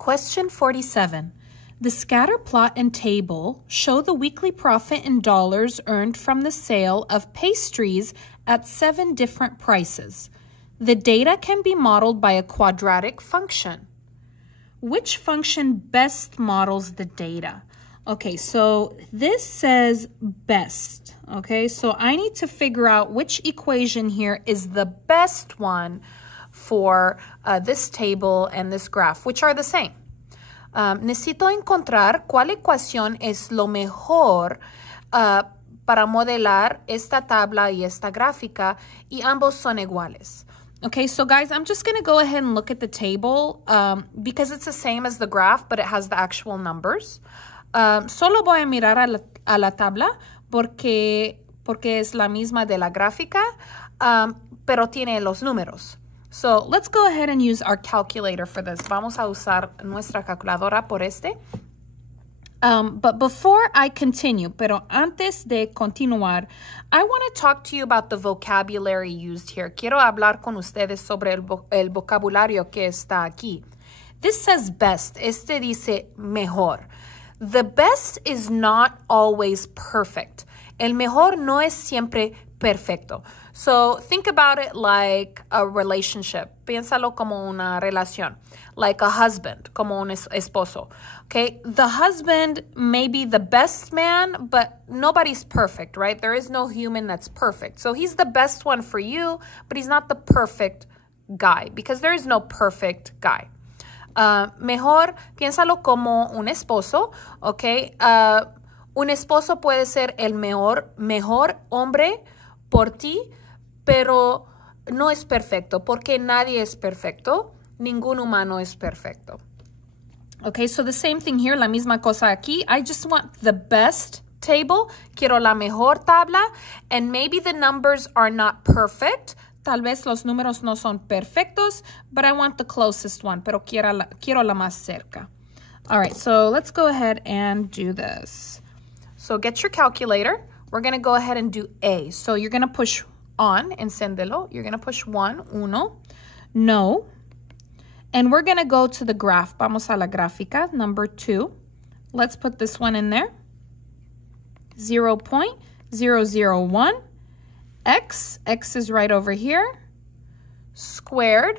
Question 47. The scatter plot and table show the weekly profit in dollars earned from the sale of pastries at 7 different prices. The data can be modeled by a quadratic function. Which function best models the data? Okay, so this says best. Okay, so I need to figure out which equation here is the best one for this table and this graph, which are the same. Necesito encontrar cuál ecuación es lo mejor para modelar esta tabla y esta gráfica, y ambos son iguales. Okay, so guys, I'm just going to go ahead and look at the table because it's the same as the graph, but it has the actual numbers. Solo voy a mirar a la tabla porque es la misma de la gráfica, pero tiene los números. So let's go ahead and use our calculator for this. Vamos a usar nuestra calculadora por este. But before I continue, pero antes de continuar, I want to talk to you about the vocabulary used here. Quiero hablar con ustedes sobre el vocabulario que está aquí. This says best. Este dice mejor. The best is not always perfect. El mejor no es siempre perfecto. So think about it like a relationship. Piénsalo como una relación. Like a husband, como un esposo. Okay, the husband may be the best man, but nobody's perfect, right? There is no human that's perfect. So he's the best one for you, but he's not the perfect guy because there is no perfect guy. Mejor, piénsalo como un esposo, okay? Un esposo puede ser el mejor hombre por ti, pero no es perfecto, porque nadie es perfecto. Ningún humano es perfecto. Okay, so the same thing here, la misma cosa aquí. I just want the best table. Quiero la mejor tabla, and maybe the numbers are not perfect. Tal vez los números no son perfectos, but I want the closest one, pero quiero la más cerca. All right, so let's go ahead and do this. So get your calculator. We're going to go ahead and do A. So you're going to push on, encéndelo. You're going to push 1, uno, no. And we're going to go to the graph. Vamos a la gráfica, number 2. Let's put this one in there. 0.001. X is right over here. Squared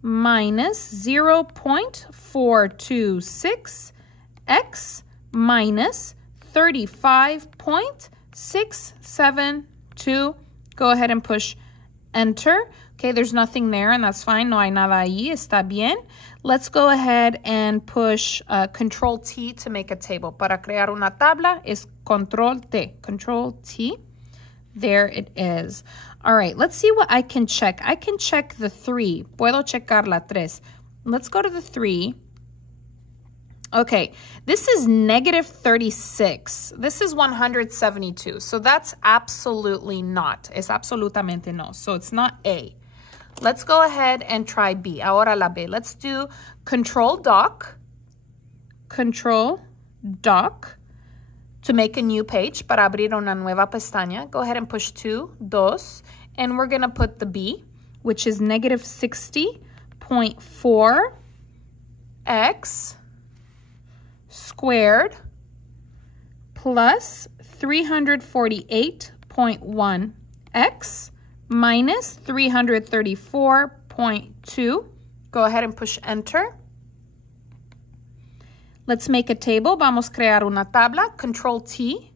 minus 0.426. X minus 35.672. Go ahead and push enter. Okay, there's nothing there, and that's fine. No hay nada ahí. Está bien. Let's go ahead and push Control T to make a table. Para crear una tabla es Control T. Control T. There it is. All right, let's see what I can check. I can check the 3. Puedo checar la 3. Let's go to the 3. Okay, this is negative 36. This is 172. So that's absolutely not. Es absolutamente no. So it's not A. Let's go ahead and try B. Ahora la B. Let's do Control Doc. Control Doc to make a new page para abrir una nueva pestaña. Go ahead and push 2, 2. And we're going to put the B, which is negative 60.4 X squared plus 348.1 X minus 334.2. Go ahead and push enter. Let's make a table. Vamos a crear una tabla. Control T.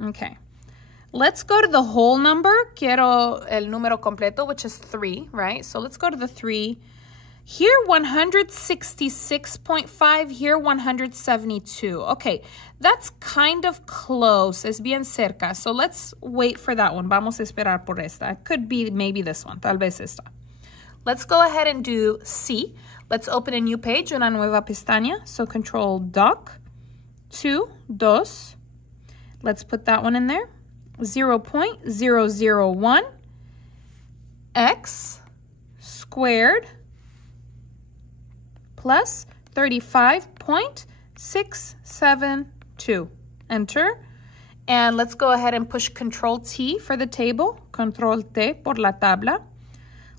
Okay. Let's go to the whole number. Quiero el número completo, which is 3, right? So let's go to the 3. Here, 166.5. Here, 172. Okay, that's kind of close. Es bien cerca. So let's wait for that one. Vamos a esperar por esta. It could be maybe this one. Tal vez esta. Let's go ahead and do C. Let's open a new page, una nueva pestaña. So Control Doc, 2, 2. Let's put that one in there. 0.001 X squared plus 35.672. Enter. And let's go ahead and push Control T for the table. Control T por la tabla.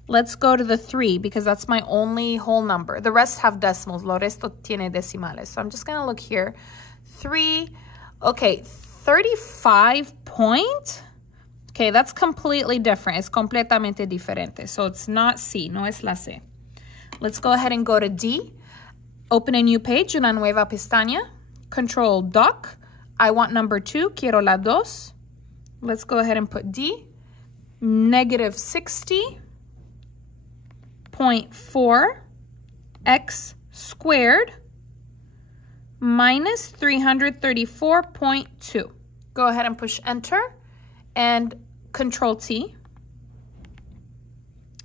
Let's go to the 3 because that's my only whole number. The rest have decimals. Lo resto tiene decimales. So I'm just going to look here. 3, okay, 35 point. Okay, that's completely different. Es completamente diferente. So it's not C, no es la C. Let's go ahead and go to D. Open a new page, una nueva pestaña. Control Doc. I want number 2, quiero la 2. Let's go ahead and put D. Negative 60.4 x squared minus 334.2. Go ahead and push enter and Control T.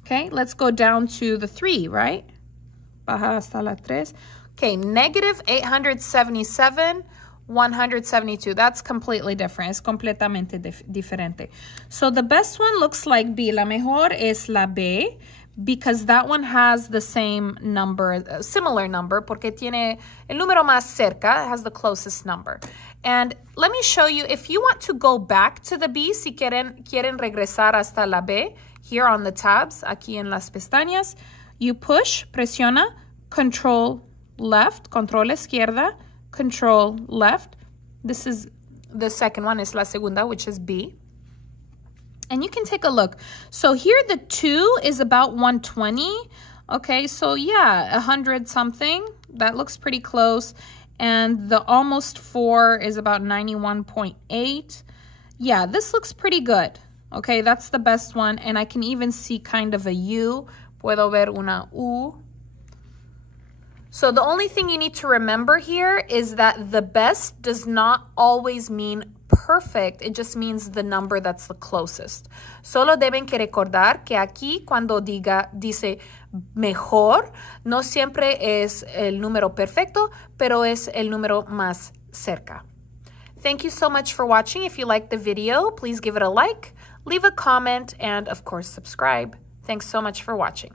Okay, let's go down to the 3, right? Baja hasta la 3. Okay, negative 877. 172. That's completely different. Es completamente diferente. So the best one looks like B. La mejor es la B because that one has the same number, similar number, porque tiene el número más cerca, it has the closest number. And let me show you, if you want to go back to the B, si quieren regresar hasta la B, here on the tabs, aquí en las pestañas, you push, presiona, control left, control izquierda, control left. This is the second one, is la segunda, which is B. And you can take a look. So here the 2 is about 120. Okay, so yeah, 100 something. That looks pretty close. And the almost 4 is about 91.8. Yeah, this looks pretty good. Okay, that's the best one. And I can even see kind of a U. Puedo ver una U. So the only thing you need to remember here is that the best does not always mean perfect. It just means the number that's the closest. Solo deben que recordar que aquí cuando dice mejor, no siempre es el número perfecto, pero es el número más cerca. Thank you so much for watching. If you liked the video, please give it a like, leave a comment, and of course subscribe. Thanks so much for watching.